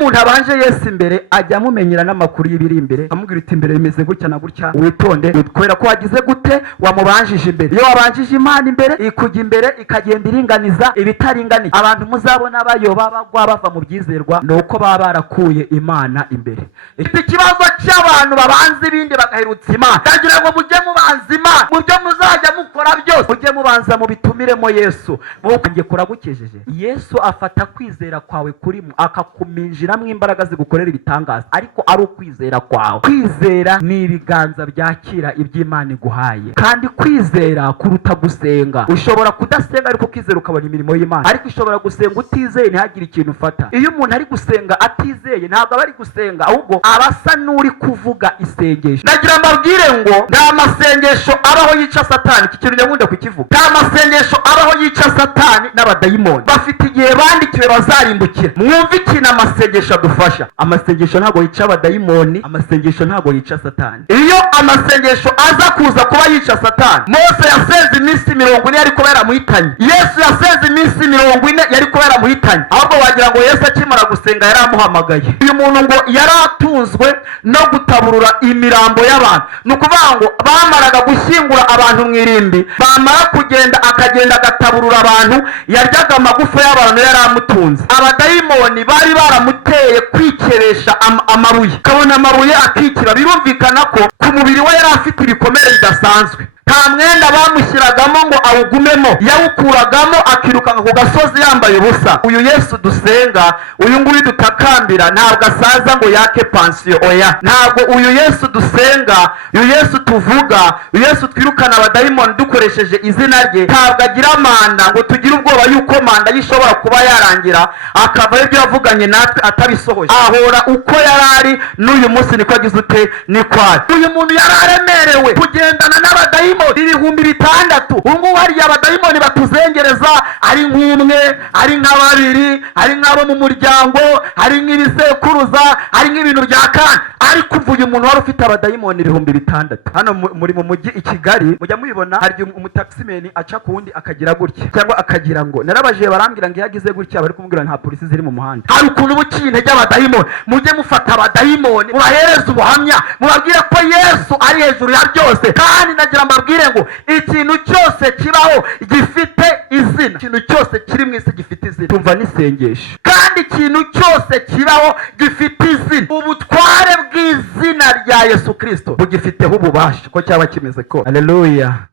umuntu abanje Yesu imbere ajya amumenyera n'amakuru y'ibiri imbere, amubwira uti imbere bimeze gutya na gutya, witonde kubera ko wagize gute, wamubanjije imbere. Iyo wabanjije Imana imbere, ikujya imbere ikagenda iringaniza ibitaringaniye. Abantu muzabona bayoba bagwa bava mu byizerwa nuko baba barakuye Imana imbere. Iki kibazo cy'abantu babanza ibindi bagahirutsa Imana, ndagira ngo mujye mubanza Imana mu byo muzajya mukora byose, mujye mubanza mu bitumiremo Yesu. Mukange kuragukejeje, Yesu afata kwizera kwawe kurimo akakuminjiramo imbaraga zigukorera ibitangaza, ariko ari ukwizera kwawe. Kwizera ni ibiganza byakira iby'Imana iguhaye, kandi kwizera kuruta gusenga. Ushobora kudasenga ariko kwizera ukabona imirimo y'Imana, ariko ushobora gusenga utizeye ntihagire ikintu ufata. Iyo umuntu ari gusenga atizeye ntabwo aba ari gusenga, ahubwo aba asa n'uri kuvuga isengesho. Ndagira mbabwire ngo nta masengesho abaho yica Satani. Iki kintu nyakunda kukivuga, nta masengesho abaho yica Satani n'abadayimoni. Bafite igihe bandikiwe bazarimbukira. Mwumve ikintu amasengesho adufasha. Amasengesho ntabwo yica abadayimoni, amasengesho ntabwo yica Satani. Iyo amasengesho aza kuza kuba yica Satani, Mose yasenze iminsi 40 yari kuba yaramuhitanye. Yesu yasenze iminsi 40 yari kuba yaramuhitanye, ahubwo wagira ngo Yesu akimara gusenga yari amuhamagaye. Uyu muntu ngo yari atunzwe no gutaburura imirambo y'abantu. Ni ukuvuga ngo bamaraga gushyingura abantu mu irimbi, bamara kugenda akagenda agataburura abantu, yaryaga amagufa y'abantu yari amutunze. Abadayimoni bari baramuteye kwikeresha amabuye, kabona amabuye akikira. Birumvikana ko ku mubiri we yari afite ibikomere bidasanzwe. Nta mwenda bamushyiragamo ngo awugumemo, yawukuragamo akirukanka ku gasozi yambaye ubusa. Uyu Yesu dusenga, uyu nguyu dutakambira, ntabwo asaza ngo yake pansiyo, oya. Ntabwo uyu Yesu dusenga, uyu Yesu tuvuga, uyu Yesu twirukana abadayimoni dukoresheje izina rye, ntabwo agira manda ngo tugire ubwoba yuko manda yishobora kuba yarangira akava ibyo yavuganye natwe atabisohoje. Ahora uko yarari n'uyu munsi niko agize ute, niko ari. Uyu muntu yararemerewe kugendana n'abadayimoni 6,000. Ubungubu hariya abadayimoni batuzengereza ari nk'umwe, ari nk'ababiri, ari nk'abo mu muryango, ari nk'ibisekuruza, ari nk'ibintu bya kane. Ariko uvuye umuntu wari ufite abadayimoni 6,000. Hano muri mu mujyi i Kigali mujya mubibona, hari umutaximeni aca ku wundi akagira gutya cyangwa akagira ngo narabaje barambwira ngo yagize gutya, bari kumubwira nta polisi ziri mu muhanda. Hari ukuntu buciye intege abadayimoni. Mujye mufata abadayimoni mubahereze ubuhamya, mubabwire ko Yesu ari hejuru ya byose. Kandi nagira mbabwire ngo ikintu cyose kibaho gifite izina, ikintu cyose kiri mu isi gifite izina. Tumva n'isengesho, kandi ikintu cyose kibaho gifite izina. Ubutware bw'izina rya Yesu Kristo bugifiteho ububasha ko cyaba kimeze ko. Haleluya,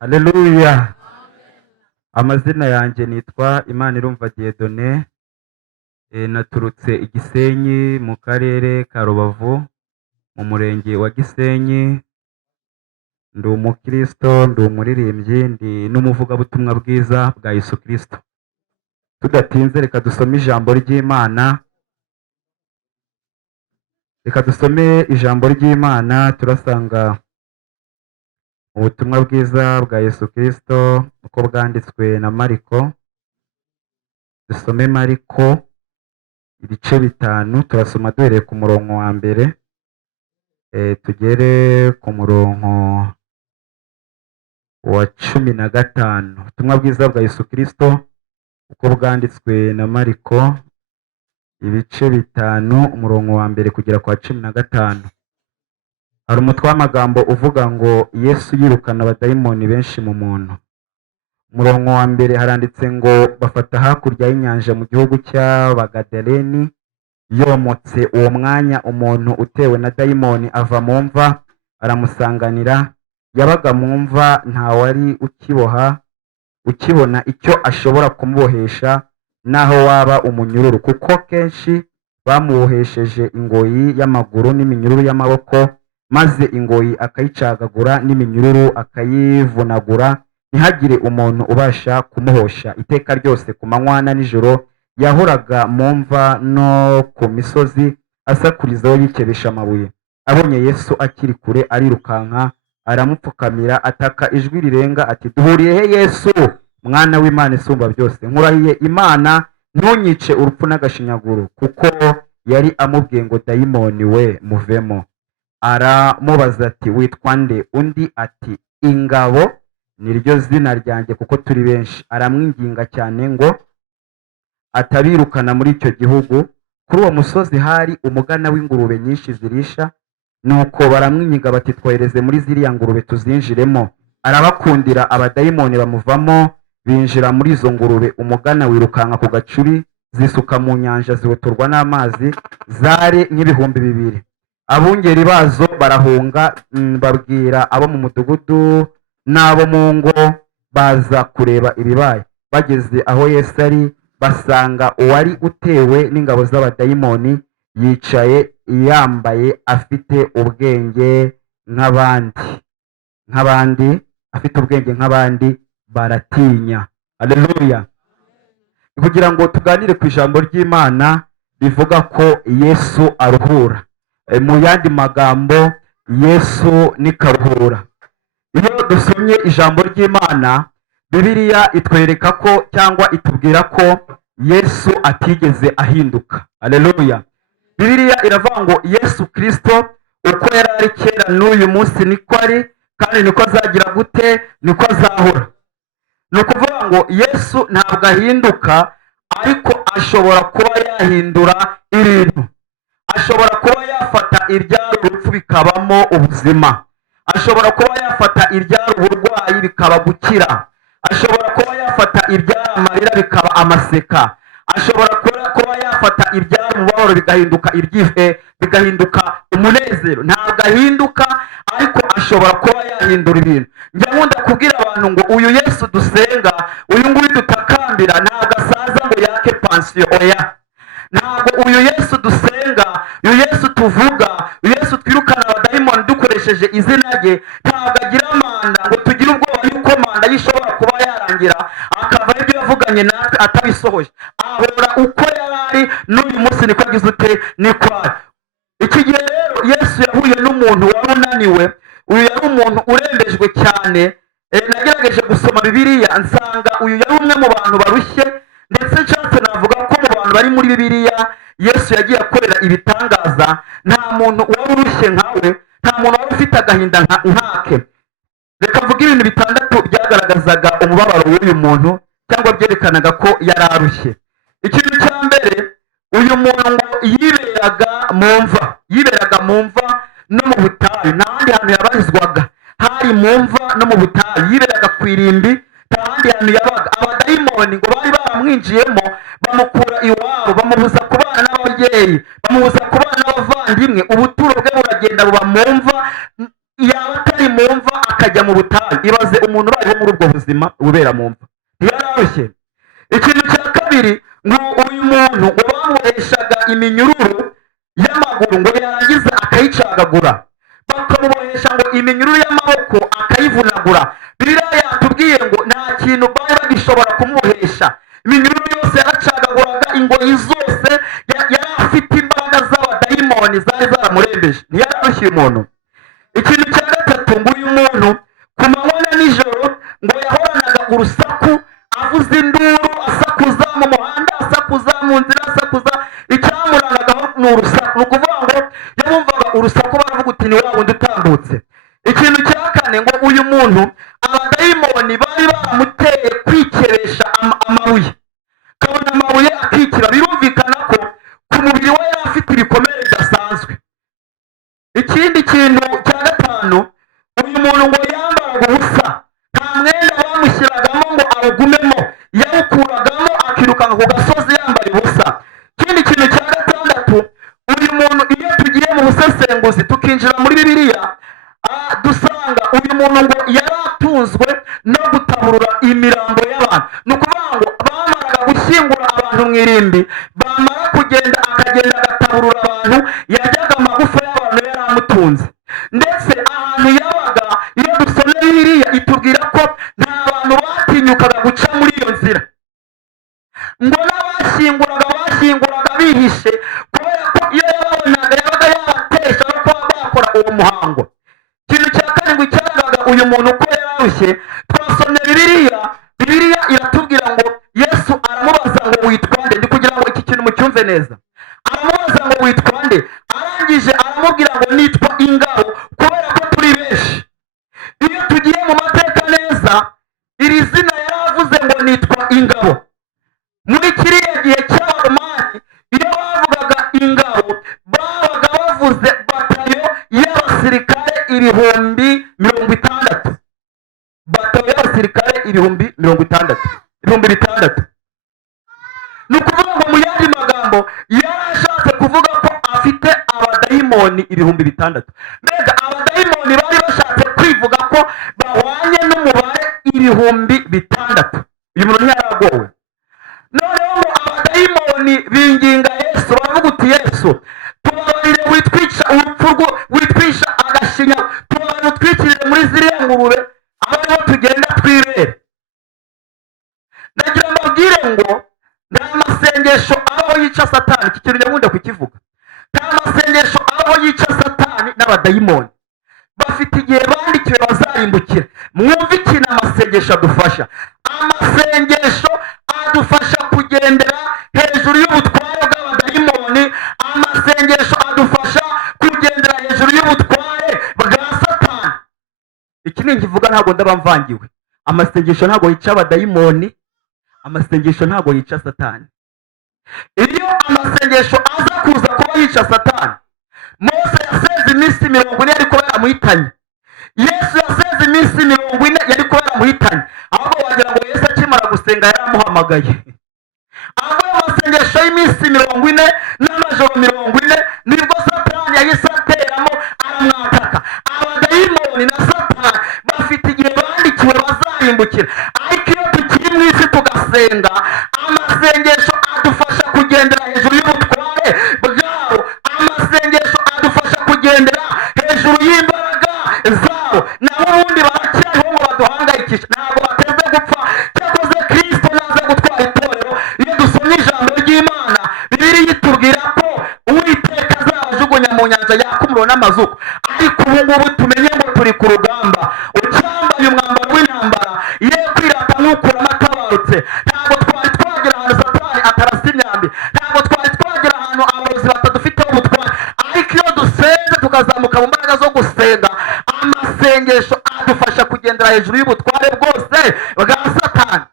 haleluya. Amazina yanjye nitwa Imanirumva Dieudonné, naturutse i Gisenyi mu karere ka Rubavu mu murenge wa Gisenyi. Ndi umukristo, ndi umuririmbyi, ndi n'umuvugabutumwa bwiza bwa Yesu Kristo. Tudatinze reka dusome ijambo ry'Imana. Reka dusome ijambo ry'Imana. Turasanga ubutumwa bwiza bwa Yesu Kristo uko bwanditswe na Mariko. Dusome Mariko ibice 5. Turasoma duhereye ku murongo wa mbere tugere ku murongo wa 15. Ubutumwa bwiza bwa Yesu Kristo uko bwanditswe na Mariko ibice 5 umurongo wa mbere kugera kwa 15. Hari umutwe w'amagambo uvuga ngo Yesu yirukana abadayimoni benshi mu muntu. Umurongo wa mbere haranditse ngo bafata hakurya y'inyanja mu gihugu cy'Abagadaleni. Yomotse uwo mwanya umuntu utewe na dayimoni ava mu mva aramusanganira. Yabaga mu mva nta wari ukibona icyo ashobora kumubohesha naho waba umunyururu, kuko kenshi bamubohesheje ingoyi y'amaguru n'iminyururu y'amaboko, maze ingoyi akayicagagura n'iminyururu akayivunagura, ntihagire umuntu ubasha kumuhosha. Iteka ryose ku manywa na nijoro yahoraga mu mva no ku misozi asakurizaho yikebesha amabuye. Abonye Yesu akiri kure arirukanka aramupfukamira ataka ijwi rirenga ati, duhuriye he Yesu, mwana w'Imana isumba byose? Nkurahiye Imana ntunyice urupfu n'agashinyaguro. Kuko yari amubwiye ngo dayimoni we muvemo. Aramubaza ati, witwa nde? Undi ati, Ingabo niryo zina ryanjye kuko turi benshi. Aramwinginga cyane ngo atabirukana muri icyo gihugu, kuri uwo musozi hari umugana w'ingurube nyinshi zirisha, nuko baramwinyiga bati twohereze muri ziriya ngurube tuzinjiremo. Arabakundira, abadayimoni bamuvamo, binjira muri izo ngurube. Umugana wirukanka ku gacuri, zisuka mu nyanja, zihotorwa n'amazi, zari nk'ibihumbi 2. Abungeri bazo barahunga, babwira abo mu mudugudu n'abo mu ngo, baza kureba ibibaye. Bageze aho Yesu ari, basanga uwari utewe n'ingabo z'abadayimoni yicaye, yambaye, afite ubwenge nk'abandi, afite ubwenge nk'abandi. Baratinya. Haleluya. Kugira ngo tuganire ku ijambo ry'Imana bivuga ko Yesu aruhura. Mu yandi magambo, Yesu ni karuhura. Iyo dusomye ijambo ry'Imana, Bibiliya itwereka ko cyangwa itubwira ko Yesu atigeze ahinduka. Haleluya. Bibiliya iravuga ngo Yesu Kristo uko yari ari kera n'uyu munsi niko ari, kandi niko azagira gute, niko azahora. Ni ukuvuga ngo Yesu ntabwo ahinduka, ariko ashobora kuba yahindura ibintu. Ashobora kuba yafata iryari urupfu bikabamo ubuzima. Ashobora kuba yafata iryari uburwayi bikaba gukira. Ashobora kuba yafata ibyari amarira bikaba amaseka. Ashobora kuba yafata ibyari umubabaro bigahinduka ibyive, bigahinduka umunezero. Ntabwo ahinduka, ariko ashobora kuba yahindura ibintu. Njya nkunda kubwira abantu ngo uyu Yesu dusenga, uyu nguyu dutakambira, ntabwo asaza ngo yake pansiyo. Oya, ntabwo uyu Yesu dusenga, uyu Yesu tuvuga, uyu Yesu twirukana abadayimoni dukoresheje izina rye, ntabwo agira manda ngo tugire ubwoba yuko manda yishobora kuba yarangira akava ibyo yavuganye natwe atabisohoje. Ahora uko yarari n'uyu munsi niko agize ute, niko ari. Iki gihe rero Yesu yahuye n'umuntu wari unaniwe. Uyu yari umuntu urembejwe cyane. Nagerageje gusoma Bibiliya nsanga uyu yari umwe mu bantu barushye, ndetse nshatse navuga ko mu bantu bari muri Bibiliya Yesu yagiye akorera ibitangaza. Nta muntu wari urushye nkawe, nta muntu wari ufite agahinda nkake. Reka mvuge ibintu 6 byagaragazaga umubabaro w'uyu muntu, cyangwa byerekanaga ko yari arushye. Ikintu cya mbere, uyu muntu ngo yiberaga mu mva no mu butayu. Nta handi hantu yabarizwaga, hari mu mva no mu butayu. Yiberaga ku irimbi, nta handi hantu yabaga. Abadayimoni ngo bari baramwinjiyemo, bamukura iwabo, bamubuza kubana n'ababyeyi, bamubuza kubana n'abavandimwe. Ubuturo bwe buragenda buba mu mva, yaba atari mu mva akajya mu butayu. Ibaze umuntu ubayeho muri ubwo buzima bubera mu mva, ntiyararushye. Ikintu cya kabiri, ngo uyu muntu ngo bamuboheshaga iminyururu y'amaguru, ngo yarangiza akayicagagura. Bakamubohesha ngo iminyururu y'amaboko akayivunagura. Bibiliya yatubwiye ngo nta kintu bari bagishobora kumubohesha. Iminyururu yose yaracagaguraga, ingoyi zose. Yari afite imbaraga z'abadayimoni zari zaramurembeje, ntiyararushye umuntu. Ikintu cya gatatu, ngo uyu muntu ku manywa na nijoro ngo yahoranaga urusaku, avuza induru, asakuza mu muhanda, asakuza mu nzira, asakuza. Icyamurangagaho ni urusaku. Ni ukuvuga ngo yumvaga urusaku baravuga uti ni wa wundi utambutse. Ikintu cya kane, ngo uyu muntu abadayimoni bari baramuteye kwikeresha amabuye, kabona amabuye akikira. Birumvikana ko ku mubiri we yari afite ibikomere bidasanzwe. Ikindi kintu cya gatanu, uyu muntu ngo yambaraga ubusa, nta mwenda bamushyiragamo ngo awugumemo, yawukuragamo akirukanka ku gasozi yambaye ubusa. Ikindi kintu cya gatandatu, uyu muntu iyo tugiye mu busesenguzi tukinjira muri Bibiliya, dusanga uyu muntu ngo yari atunzwe no gutaburura imirambo y'abantu. Ni ukuvuga ngo bamaraga gushyingura abantu mu irimbi, bamara kugenda akagenda agataburura abantu, yajyaga amagufa y'abantu yari amutunze. Ndetse ahantu yabaga, iyo dusomye Bibiliya itubwira ko nta bantu batinyukaga guca muri iyo nzira, ngo n'abashyinguraga bihishe, kubera ko iyo yababonaga yabaga yabatesha no kuba bakora uwo muhango. Ikintu cya karindwi cyaragaga uyu muntu ko yarushye, twasomye Bibiliya iratubwira ngo Yesu aramubaza ngo witwa nde. Ndi kugira ngo iki kintu mucyumve neza. Aramubaza ngo witwa nde, arangije aramubwira ngo nitwa Ingabo, kubera ko turi benshi. Iyo tugiye mu mateka neza, iri zina yaravuze ngo nitwa Ingabo. Muri kiriya gihe cy'Abaromani, iyo bavugaga yarashatse kuvuga ko afite abadaimoni 600. Mbega abadaimoni bari bashatse kwivuga ko bahwanye n'umubare 600. uyu muntu ntiyaragowe. Noneho ngo abadaimoni binginga Yesu, bavuga uti Yesu, tubabarire witwica urupfu witwisha agashinya, tubabarire utwikirire muri ziriya ngurube aho tugenda twibere. Ndagira mbabwire ngo nta masengesho aho yica Satani. Iki kintu nyakunda kukivuga. Nta masengesho aho yica Satani n'abadaimoni. Bafite igihe bandikiwe bazarimbukira. Mwumve ikintu amasengesho adufasha. Amasengesho adufasha kugendera hejuru y'ubutware bw'abadaimoni. Amasengesho adufasha kugendera hejuru y'ubutware bwa Satani. Iki ni nkivuga ntabwo ndabamvangiwe. Amasengesho ntabwo yica abadaimoni, amasengesho ntabwo yica Satani. Iyo amasengesho aza kuza kuba yica Satani, Mose yaseze iminsi 40 yari kuba yaramuhitanye. Yesu yaseze iminsi 40 yari kuba yaramuhitanye. Ahubwo wagira ngo Yesu akimara gusenga yaramuhamagaye. Ahubwo amasengesho y'iminsi 40 n'amajoro 40 nibwo Satani yahise ateramo aramwataka. Abadaimoni na Satani bafite igihe bandikiwe bazarimbukira. Ariko iyo tukiri mu isi tugasenga, amasengesho adufasha kugendera hejuru y'ubutware bwabo. Amasengesho adufasha kugendera hejuru y'imbaraga zabo. Nabo ubundi baracyariho ngo baduhangayikisha, ntabwo bateze gupfa. Cyakoze Kristo naza gutwara itorero. Iyo dusomye ijambo ry'Imana, Bibiliya itubwira ko Uwiteka azabajugunya mu nyanja yaka umuriro n'amazuku. Ariko ubu ngubu tumenye ngo turi ku rugamba. Ucyambaye umwambaro w'intambara ye kwirata nk'ukuramo atabarutse. Ntabwo twari twagera ahantu Satani atarasa imyambi. Ntabwo twari twagera ahantu abarozi batadufiteho ubutware. Ariko iyo dusenze tukazamuka mu mbaraga zo gusenga, amasengesho adufasha kugendera hejuru y'ubutware bwose bwa Satani.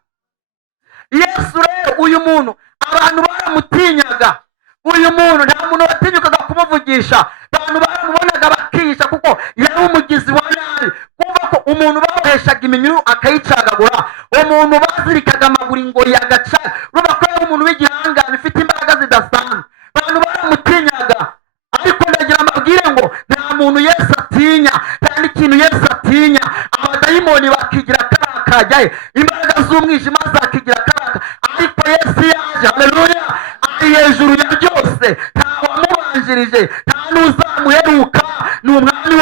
Yesu rero, uyu muntu abantu baramutinyaga. Uyu muntu nta muntu watinyukaga kumuvugisha. Abantu baramubonaga bakihisha kuko yari umugizi wa nabi. Kumva ko umuntu baboheshaga iminyururu akayicagagura, umuntu bazirikaga amaguru ngo yagaca, ruba ko yari umuntu w'igihangane ufite imbaraga zidasanzwe. Abantu baramutinyaga. Ariko ndagira amabwire ngo nta muntu Yesu atinya, nta n'ikintu Yesu atinya. Abadaimoni bakigira karakajyaye, imbaraga z'umwijima zakigira karaka. Ariko Yesu yaje, haleluya, ari hejuru ya byose. Nta wamubanjirije, nta n'uzamuheruka. Ni umwami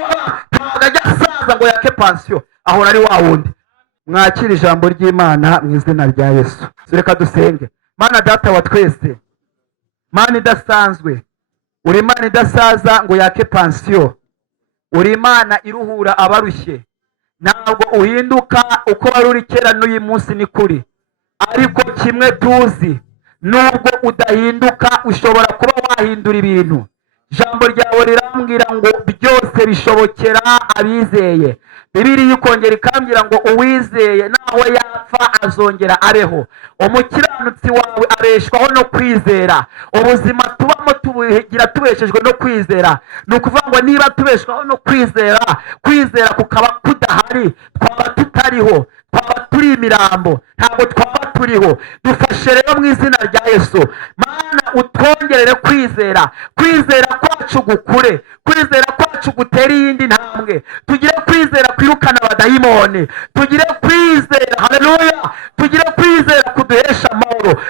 ntabwo ajya asaza ngo yake pansiyo, ahora ari wa wundi. Mwakira ijambo ry'Imana mu izina rya Yesu. Reka dusenge. Mana data wa twese, Mana idasanzwe, uri Imana idasaza ngo yake pansiyo, uri Imana iruhura abarushye. Ntabwo uhinduka, uko wari uri kera n'uyu munsi ni kuri. Ariko kimwe tuzi, nubwo udahinduka ushobora kuba wahindura ibintu. Ijambo ryawe rirambwira ngo byose bishobokera abizeye. Bibiliya ikongera ikambwira ngo uwizeye naho yapfa azongera abeho. Umukiranutsi wawe abeshwaho no kwizera. Ubuzima tubamo tubugira tubeshejwe no kwizera. Ni ukuvuga ngo niba tubeshwaho no kwizera, kwizera kukaba kudahari, twaba tutariho, twaba turi imirambo, ntabwo twaba turiho. Dufashe rero mu izina rya Yesu. Mana utwongerere kwizera. Kwizera kwacu gukure, kwizera kwacu gutera iyindi ntambwe. Tugire kwizera kwirukana abadaimoni. Tugire kwizera, haleluya, tugire kwizera kuduhesha amahoro.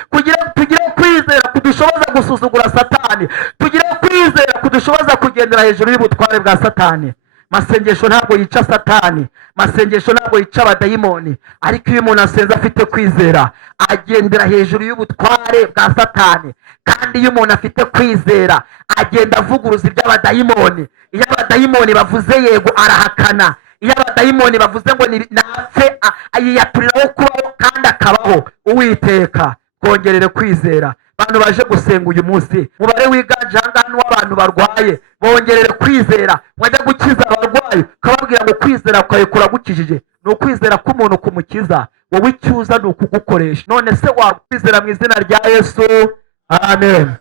Tugire kwizera kudushoboza gusuzugura Satani. Tugire kwizera kudushoboza kugendera hejuru y'ubutware bwa Satani. Masengesho ntabwo yica Satani, masengesho ntabwo yica abadaimoni. Ariko iyo umuntu asenze afite kwizera, agendera hejuru y'ubutware bwa Satani. Kandi iyo umuntu afite kwizera, agenda avuguruza iby'abadaimoni. Iyo abadaimoni bavuze yego arahakana. Iyo abadaimoni bavuze ngo napfe, yiyaturiraho kubaho kandi akabaho. Uwiteka twongerere kwizera. Abantu baje gusenga uyu munsi, mubare wiganje hangana w'abantu barwaye, bongerere kwizera. Wajya gukiza abarwayi ukababwira ngo kwizera kwawe kuragukijije. Ni ukwizera k'umuntu kumukiza, wowe icyuza ni ukugukoresha. None se wakwizera mu izina rya Yesu? Amen.